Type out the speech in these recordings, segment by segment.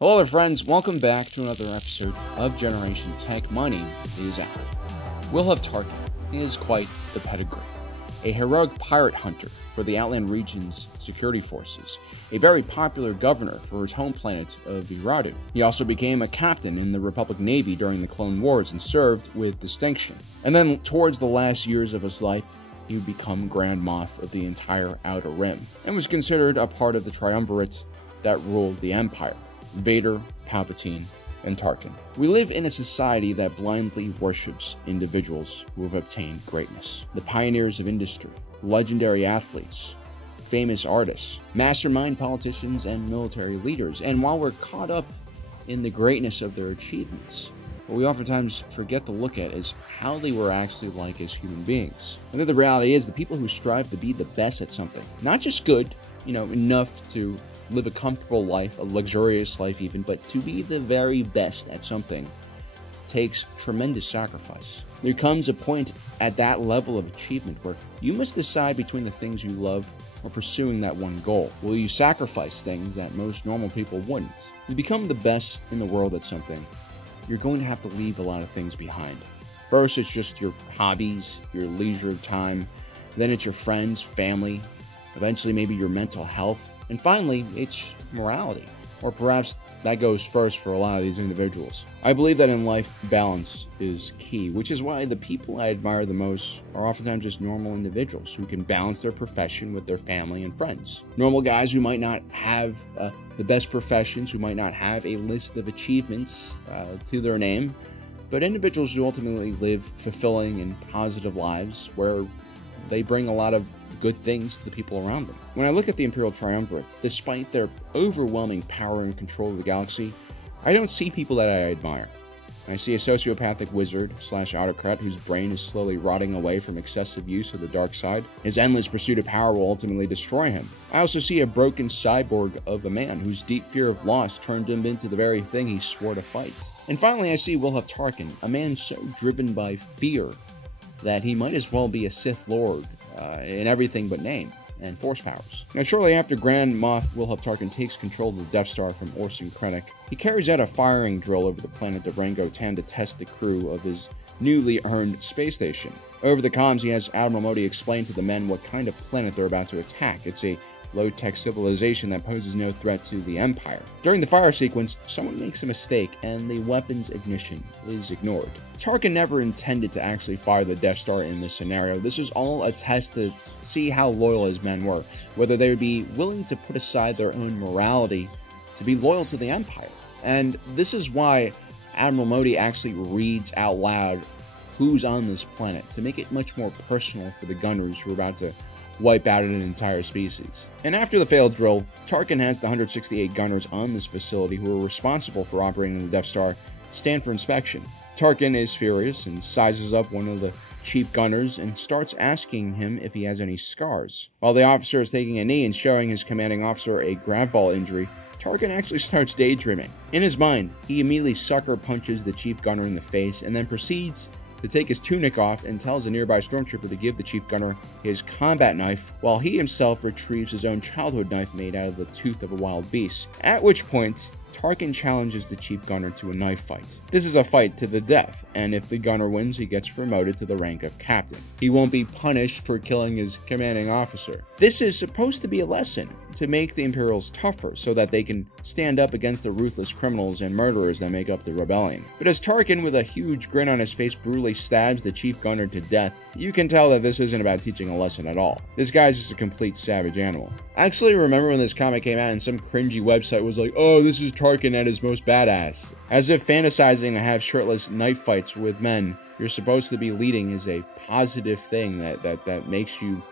Hello there friends, welcome back to another episode of Generation Tech. My name is Wihulf Tarkin is quite the pedigree. A heroic pirate hunter for the Outland region's security forces, a very popular governor for his home planet of Iradu. He also became a captain in the Republic Navy during the Clone Wars and served with distinction. And then towards the last years of his life, he would become Grand Moff of the entire Outer Rim, and was considered a part of the triumvirate that ruled the Empire: Vader, Palpatine, and Tarkin. We live in a society that blindly worships individuals who have obtained greatness. The pioneers of industry, legendary athletes, famous artists, mastermind politicians, and military leaders. And while we're caught up in the greatness of their achievements, what we oftentimes forget to look at is how they were actually like as human beings. And the reality is the people who strive to be the best at something, not just good, enough to live a comfortable life, a luxurious life even, but to be the very best at something takes tremendous sacrifice. There comes a point at that level of achievement where you must decide between the things you love or pursuing that one goal. Will you sacrifice things that most normal people wouldn't? To become the best in the world at something, you're going to have to leave a lot of things behind. First, it's just your hobbies, your leisure time. Then it's your friends, family, eventually maybe your mental health. And finally, it's morality. Or perhaps that goes first for a lot of these individuals. I believe that in life, balance is key, which is why the people I admire the most are oftentimes just normal individuals who can balance their profession with their family and friends. Normal guys who might not have the best professions, who might not have a list of achievements to their name, but individuals who ultimately live fulfilling and positive lives where they bring a lot of good things to the people around them. When I look at the Imperial Triumvirate, despite their overwhelming power and control of the galaxy, I don't see people that I admire. I see a sociopathic wizard / autocrat whose brain is slowly rotting away from excessive use of the dark side. His endless pursuit of power will ultimately destroy him. I also see a broken cyborg of a man whose deep fear of loss turned him into the very thing he swore to fight. And finally, I see Wihulf Tarkin, a man so driven by fear that he might as well be a Sith Lord in everything but name and force powers. Now, shortly after Grand Moff Wihulf Tarkin takes control of the Death Star from Orson Krennic, he carries out a firing drill over the planet Durango 10 to test the crew of his newly earned space station. Over the comms, he has Admiral Modi explain to the men what kind of planet they're about to attack. It's a low-tech civilization that poses no threat to the Empire. During the fire sequence, someone makes a mistake and the weapon's ignition is ignored. Tarkin never intended to actually fire the Death Star in this scenario. This is all a test to see how loyal his men were, whether they would be willing to put aside their own morality to be loyal to the Empire. And this is why Admiral Modi actually reads out loud who's on this planet, to make it much more personal for the gunners who are about to wipe out an entire species. And after the failed drill, Tarkin has the 168 gunners on this facility who are responsible for operating the Death Star stand for inspection. Tarkin is furious and sizes up one of the chief gunners and starts asking him if he has any scars. While the officer is taking a knee and showing his commanding officer a grab ball injury, Tarkin actually starts daydreaming. In his mind, he immediately sucker punches the chief gunner in the face and then proceeds to take his tunic off and tells a nearby stormtrooper to give the chief gunner his combat knife, while he himself retrieves his own childhood knife made out of the tooth of a wild beast. At which point, Tarkin challenges the chief gunner to a knife fight. This is a fight to the death, and if the gunner wins, he gets promoted to the rank of captain. He won't be punished for killing his commanding officer. This is supposed to be a lesson to make the Imperials tougher so that they can stand up against the ruthless criminals and murderers that make up the rebellion. But as Tarkin, with a huge grin on his face, brutally stabs the chief gunner to death, you can tell that this isn't about teaching a lesson at all. This guy's just a complete savage animal. I actually remember when this comic came out and some cringy website was like, "Oh, this is Tarkin at his most badass." As if fantasizing to have shirtless knife fights with men you're supposed to be leading is a positive thing that makes you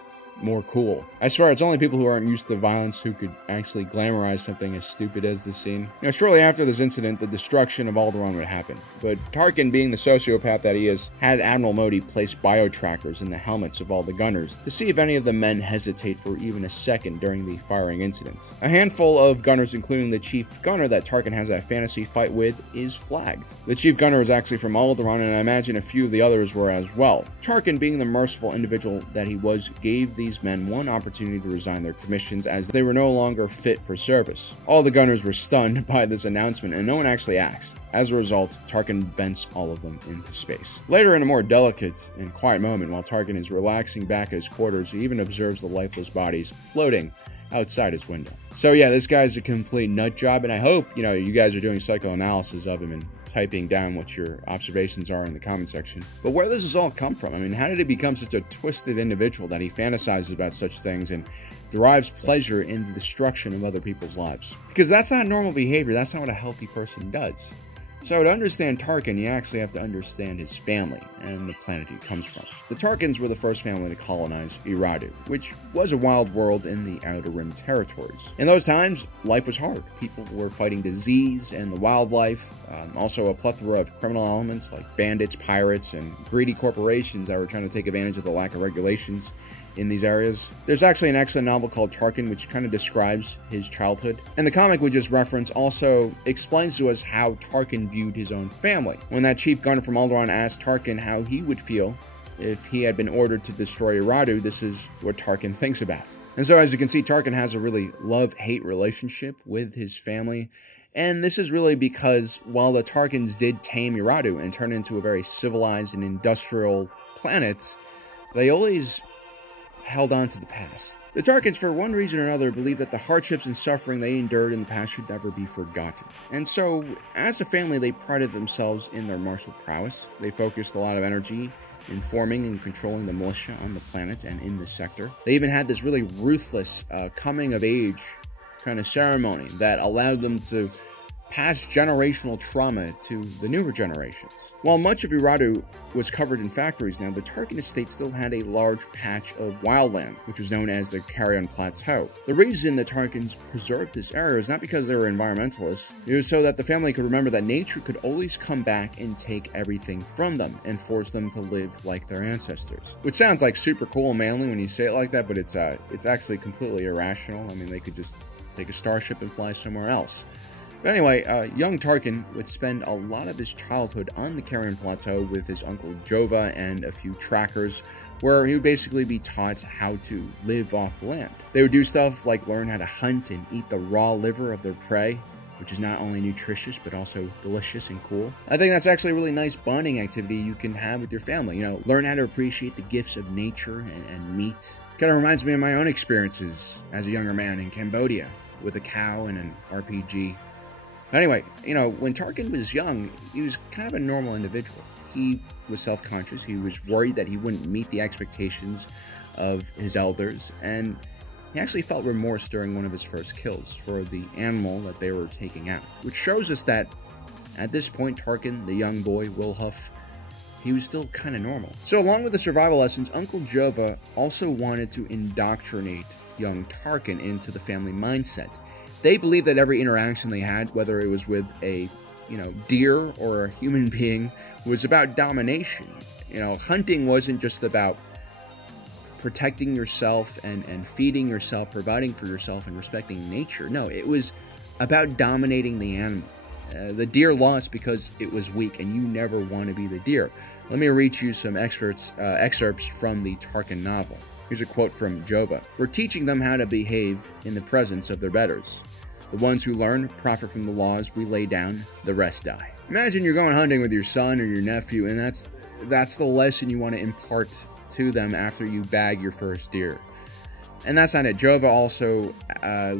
more cool. I swear, it's only people who aren't used to violence who could actually glamorize something as stupid as this scene. Shortly after this incident, the destruction of Alderaan would happen. But Tarkin, being the sociopath that he is, had Admiral Modi place bio-trackers in the helmets of all the gunners to see if any of the men hesitate for even a second during the firing incident. A handful of gunners, including the chief gunner that Tarkin has that fantasy fight with, is flagged. The chief gunner is actually from Alderaan, and I imagine a few of the others were as well. Tarkin, being the merciful individual that he was, gave the these men one opportunity to resign their commissions as they were no longer fit for service. All the gunners were stunned by this announcement, and no one actually acts. As a result, Tarkin vents all of them into space. Later, in a more delicate and quiet moment, while Tarkin is relaxing back at his quarters, he even observes the lifeless bodies floating outside his window. So yeah, this guy's a complete nut job, and I hope, you guys are doing psychoanalysis of him and typing down what your observations are in the comment section. But where does this all come from? I mean, how did he become such a twisted individual that he fantasizes about such things and derives pleasure in the destruction of other people's lives? Because that's not normal behavior. That's not what a healthy person does. So to understand Tarkin, you actually have to understand his family and the planet he comes from. The Tarkins were the first family to colonize Eriadu, which was a wild world in the Outer Rim territories. In those times, life was hard. People were fighting disease and the wildlife, also a plethora of criminal elements like bandits, pirates, and greedy corporations that were trying to take advantage of the lack of regulations in these areas. There's actually an excellent novel called Tarkin, which kind of describes his childhood. And the comic we just referenced also explains to us how Tarkin viewed his own family. When that chief gunner from Alderaan asked Tarkin how he would feel if he had been ordered to destroy Eriadu, this is what Tarkin thinks about. And so as you can see, Tarkin has a really love-hate relationship with his family. And this is really because while the Tarkins did tame Eriadu and turn it into a very civilized and industrial planet, they always held on to the past. The Tarkins, for one reason or another, believe that the hardships and suffering they endured in the past should never be forgotten. And so, as a family, they prided themselves in their martial prowess. They focused a lot of energy in forming and controlling the militia on the planet and in the sector. They even had this really ruthless coming-of-age kind of ceremony that allowed them to pass generational trauma to the newer generations. While much of Eriadu was covered in factories now, the Tarkin estate still had a large patch of wildland, which was known as the Carrion Plateau. The reason the Tarkins preserved this area is not because they were environmentalists, it was so that the family could remember that nature could always come back and take everything from them and force them to live like their ancestors. Which sounds like super cool and manly when you say it like that, but it's actually completely irrational. I mean, they could just take a starship and fly somewhere else. But anyway, young Tarkin would spend a lot of his childhood on the Carrion Plateau with his uncle Jova and a few trackers, where he would basically be taught how to live off the land. They would do stuff like learn how to hunt and eat the raw liver of their prey, which is not only nutritious, but also delicious and cool. I think that's actually a really nice bonding activity you can have with your family. Learn how to appreciate the gifts of nature and meat. Kind of reminds me of my own experiences as a younger man in Cambodia with a cow and an RPG. Anyway, when Tarkin was young, he was kind of a normal individual. He was self-conscious, he was worried that he wouldn't meet the expectations of his elders, and he actually felt remorse during one of his first kills for the animal that they were taking out. Which shows us that, at this point, Tarkin, the young boy, Wihulf, he was still kind of normal. So along with the survival lessons, Uncle Jova also wanted to indoctrinate young Tarkin into the family mindset. They believed that every interaction they had, whether it was with a, deer or a human being, was about domination. Hunting wasn't just about protecting yourself and feeding yourself, providing for yourself, and respecting nature. No, it was about dominating the animal. The deer lost because it was weak, and you never want to be the deer. Let me read you some excerpts from the Tarkin novel. Here's a quote from Jova. "We're teaching them how to behave in the presence of their betters. The ones who learn profit from the laws we lay down, the rest die." Imagine you're going hunting with your son or your nephew, and that's the lesson you want to impart to them after you bag your first deer. And that's not it. Jova also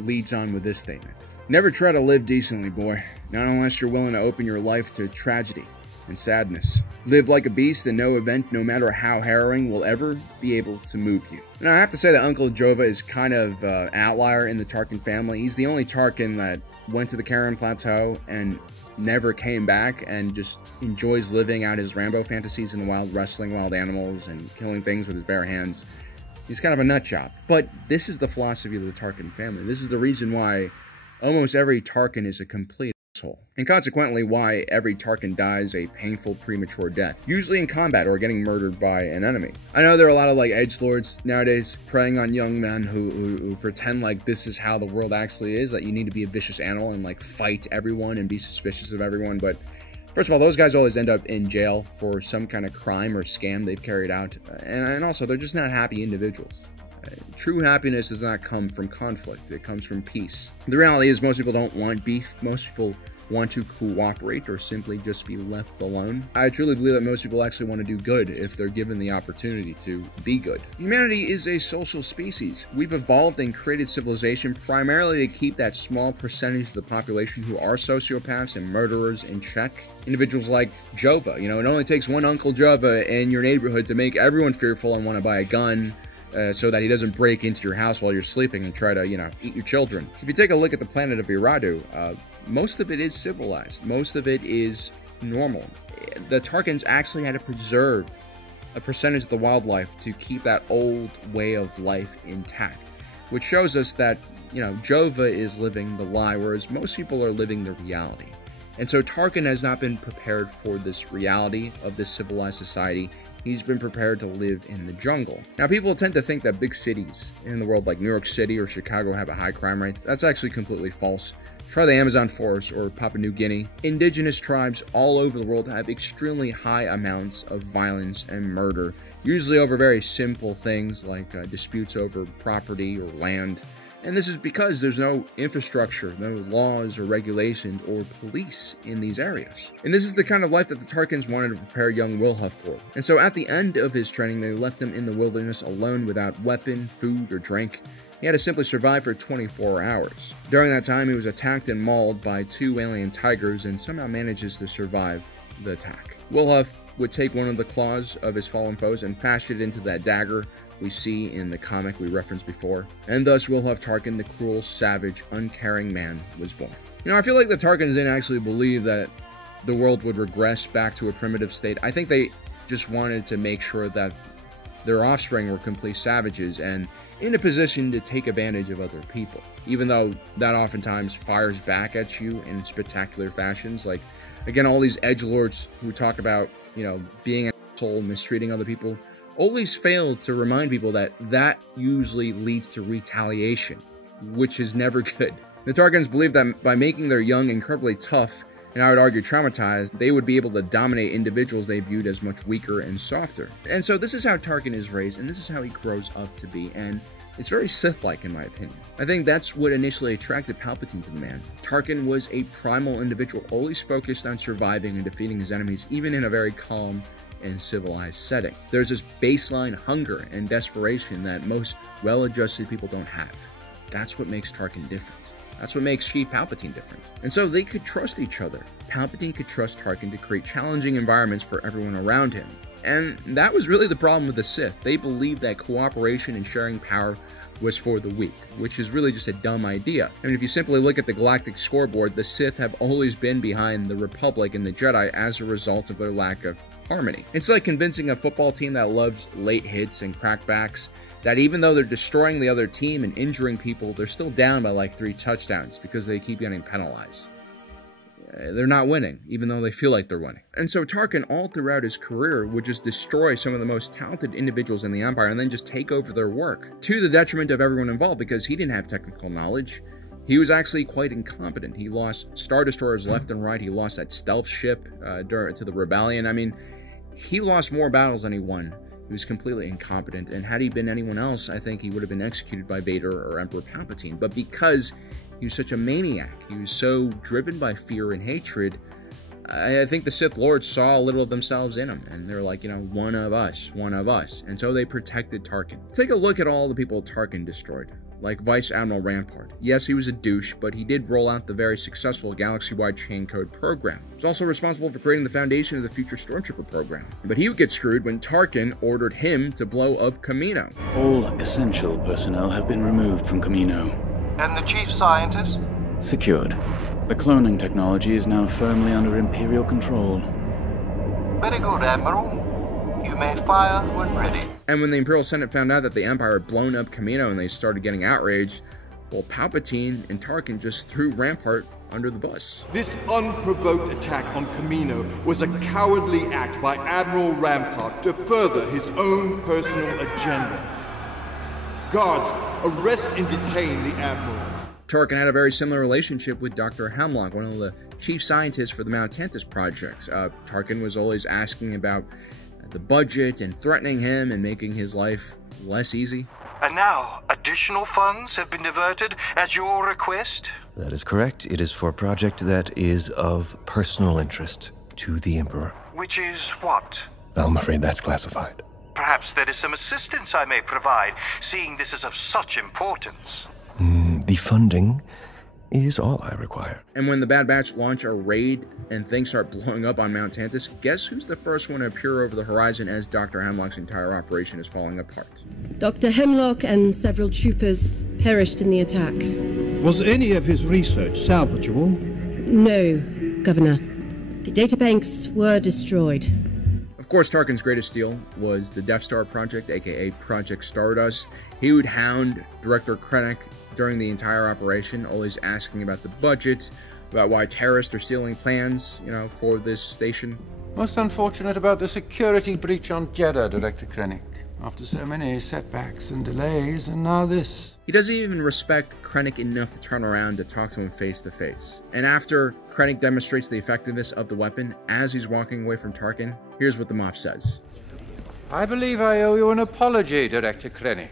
leads on with this statement. "Never try to live decently, boy. Not unless you're willing to open your life to tragedy and sadness. Live like a beast, and no event, no matter how harrowing, will ever be able to move you." Now, I have to say that Uncle Jova is kind of an outlier in the Tarkin family. He's the only Tarkin that went to the Carrion Plateau and never came back and just enjoys living out his Rambo fantasies in the wild, wrestling wild animals and killing things with his bare hands. He's kind of a nut job. But this is the philosophy of the Tarkin family. This is the reason why almost every Tarkin is a complete asshole. And consequently why every Tarkin dies a painful, premature death. Usually in combat or getting murdered by an enemy. I know there are a lot of edgelords nowadays preying on young men who pretend like this is how the world actually is. That you need to be a vicious animal and fight everyone and be suspicious of everyone. But first of all, those guys always end up in jail for some kind of crime or scam they've carried out. And also, they're just not happy individuals. True happiness does not come from conflict. It comes from peace. The reality is most people don't want beef. Most people want to cooperate or simply just be left alone. I truly believe that most people actually want to do good if they're given the opportunity to be good. Humanity is a social species. We've evolved and created civilization primarily to keep that small percentage of the population who are sociopaths and murderers in check. Individuals like Jova. You know, it only takes one Uncle Jova in your neighborhood to make everyone fearful and want to buy a gun. So that he doesn't break into your house while you're sleeping and try to, eat your children. If you take a look at the planet of Iradu, most of it is civilized. Most of it is normal. The Tarkins actually had to preserve a percentage of the wildlife to keep that old way of life intact, which shows us that, Jova is living the lie, whereas most people are living the reality. And so Tarkin has not been prepared for this reality of this civilized society. He's been prepared to live in the jungle. Now, people tend to think that big cities in the world like New York City or Chicago have a high crime rate. That's actually completely false. Try the Amazon forest or Papua New Guinea. Indigenous tribes all over the world have extremely high amounts of violence and murder, usually over very simple things like disputes over property or land. And this is because there's no infrastructure, no laws or regulations or police in these areas. And this is the kind of life that the Tarkins wanted to prepare young Wihulf for. And so at the end of his training, they left him in the wilderness alone without weapon, food, or drink. He had to simply survive for 24 hours. During that time, he was attacked and mauled by 2 alien tigers and somehow manages to survive the attack. Wihulf would take one of the claws of his fallen foes and fashion it into that dagger we see in the comic we referenced before, and thus Wihulf Tarkin, the cruel, savage, uncaring man, was born. I feel like the Tarkins didn't actually believe that the world would regress back to a primitive state. I think they just wanted to make sure that their offspring were complete savages and in a position to take advantage of other people, even though that oftentimes fires back at you in spectacular fashions. Like, again, all these edgelords who talk about, being an asshole and mistreating other people, always fail to remind people that that usually leads to retaliation, which is never good. The Tarkins believed that by making their young incredibly tough, and I would argue traumatized, they would be able to dominate individuals they viewed as much weaker and softer. And so this is how Tarkin is raised, and this is how he grows up to be, and it's very Sith-like in my opinion. I think that's what initially attracted Palpatine to the man. Tarkin was a primal individual, always focused on surviving and defeating his enemies, even in a very calm and civilized setting. There's this baseline hunger and desperation that most well-adjusted people don't have. That's what makes Tarkin different. That's what makes Chief Palpatine different. And so they could trust each other. Palpatine could trust Tarkin to create challenging environments for everyone around him. And that was really the problem with the Sith. They believed that cooperation and sharing power was for the weak, which is really just a dumb idea. I mean, if you simply look at the galactic scoreboard, the Sith have always been behind the Republic and the Jedi as a result of their lack of harmony. It's like convincing a football team that loves late hits and crackbacks that even though they're destroying the other team and injuring people, they're still down by like 3 touchdowns because they keep getting penalized. They're not winning, even though they feel like they're winning. And so Tarkin, all throughout his career, would just destroy some of the most talented individuals in the Empire and then just take over their work, to the detriment of everyone involved because he didn't have technical knowledge. He was actually quite incompetent. He lost Star Destroyers left and right. He lost that stealth ship to the Rebellion. I mean, he lost more battles than he won. He was completely incompetent, and had he been anyone else, I think he would have been executed by Vader or Emperor Palpatine. But because he was such a maniac, he was so driven by fear and hatred, I think the Sith Lords saw a little of themselves in him, and they're like, one of us, one of us. And so they protected Tarkin. Take a look at all the people Tarkin destroyed, like Vice Admiral Rampart. Yes, he was a douche, but he did roll out the very successful galaxy-wide chain code program. He was also responsible for creating the foundation of the future Stormtrooper program. But he would get screwed when Tarkin ordered him to blow up Kamino. All essential personnel have been removed from Kamino. And the chief scientist? Secured. The cloning technology is now firmly under Imperial control. Very good, Admiral. You may fire when ready. And when the Imperial Senate found out that the Empire had blown up Kamino and they started getting outraged, well, Palpatine and Tarkin just threw Rampart under the bus. This unprovoked attack on Kamino was a cowardly act by Admiral Rampart to further his own personal agenda. Guards, arrest and detain the Admiral. Tarkin had a very similar relationship with Dr. Hemlock, one of the chief scientists for the Mount Tantus projects. Tarkin was always asking about the budget and threatening him and making his life less easy. And now, additional funds have been diverted at your request? That is correct. It is for a project that is of personal interest to the Emperor. Which is what? I'm afraid that's classified. Perhaps there is some assistance I may provide, seeing this is of such importance. The funding is all I require. And when the Bad Batch launch a raid and things start blowing up on Mount Tantus, guess who's the first one to appear over the horizon as Dr. Hemlock's entire operation is falling apart? Dr. Hemlock and several troopers perished in the attack. Was any of his research salvageable? No, Governor. The databanks were destroyed. Of course, Tarkin's greatest steal was the Death Star project, aka Project Stardust. He would hound Director Krennic during the entire operation, always asking about the budget, about why terrorists are stealing plans, for this station. Most unfortunate about the security breach on Jeddah, Director Krennic. After so many setbacks and delays, and now this. He doesn't even respect Krennic enough to turn around to talk to him face to face. And after Krennic demonstrates the effectiveness of the weapon as he's walking away from Tarkin, here's what the Moff says. I believe I owe you an apology, Director Krennic.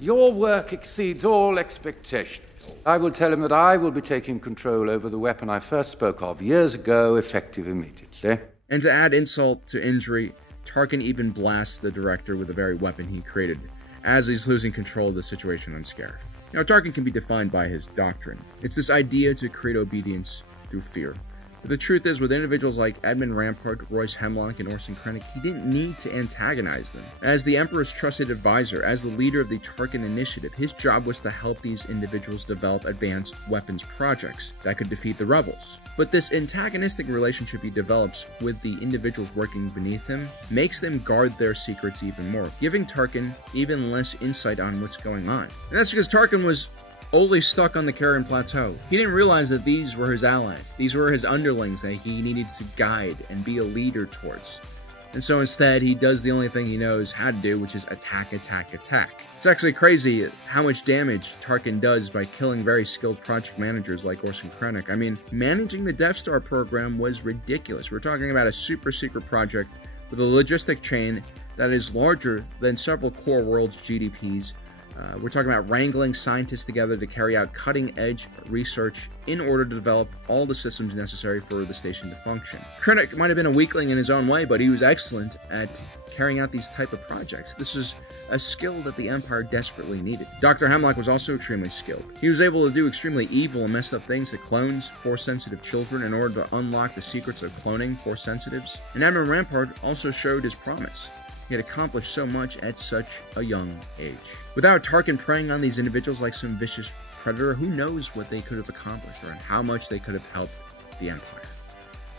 Your work exceeds all expectations. I will tell him that I will be taking control over the weapon I first spoke of years ago, effective immediately. And to add insult to injury, Tarkin even blasts the director with the very weapon he created, as he's losing control of the situation on Scarif. Tarkin can be defined by his doctrine. It's this idea to create obedience through fear. But the truth is, with individuals like Edmund Rampart, Royce Hemlock, and Orson Krennic, he didn't need to antagonize them. As the Emperor's trusted advisor, as the leader of the Tarkin Initiative, his job was to help these individuals develop advanced weapons projects that could defeat the rebels. But this antagonistic relationship he develops with the individuals working beneath him makes them guard their secrets even more, giving Tarkin even less insight on what's going on. And that's because Tarkin was only stuck on the Karen Plateau. He didn't realize that these were his allies. These were his underlings that he needed to guide and be a leader towards. And so instead, he does the only thing he knows how to do, which is attack, attack, attack. It's actually crazy how much damage Tarkin does by killing very skilled project managers like Orson Krennic. I mean, managing the Death Star program was ridiculous. We're talking about a super secret project with a logistic chain that is larger than several core worlds' GDPs. We're talking about wrangling scientists together to carry out cutting-edge research in order to develop all the systems necessary for the station to function. Krennic might have been a weakling in his own way, but he was excellent at carrying out these type of projects. This is a skill that the Empire desperately needed. Dr. Hemlock was also extremely skilled. He was able to do extremely evil and messed up things to clones, Force-sensitive children, in order to unlock the secrets of cloning Force-sensitives. And Admiral Rampart also showed his promise. He had accomplished so much at such a young age. Without Tarkin preying on these individuals like some vicious predator, who knows what they could have accomplished or how much they could have helped the Empire.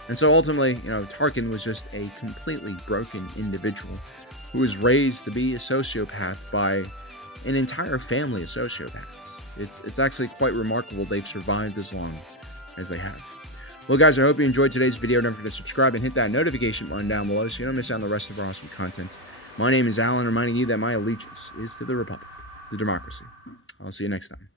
And so ultimately, Tarkin was just a completely broken individual who was raised to be a sociopath by an entire family of sociopaths. It's actually quite remarkable they've survived as long as they have. Well, guys, I hope you enjoyed today's video. Don't forget to subscribe and hit that notification button down below so you don't miss out on the rest of our awesome content. My name is Alan, reminding you that my allegiance is to the Republic, to democracy. I'll see you next time.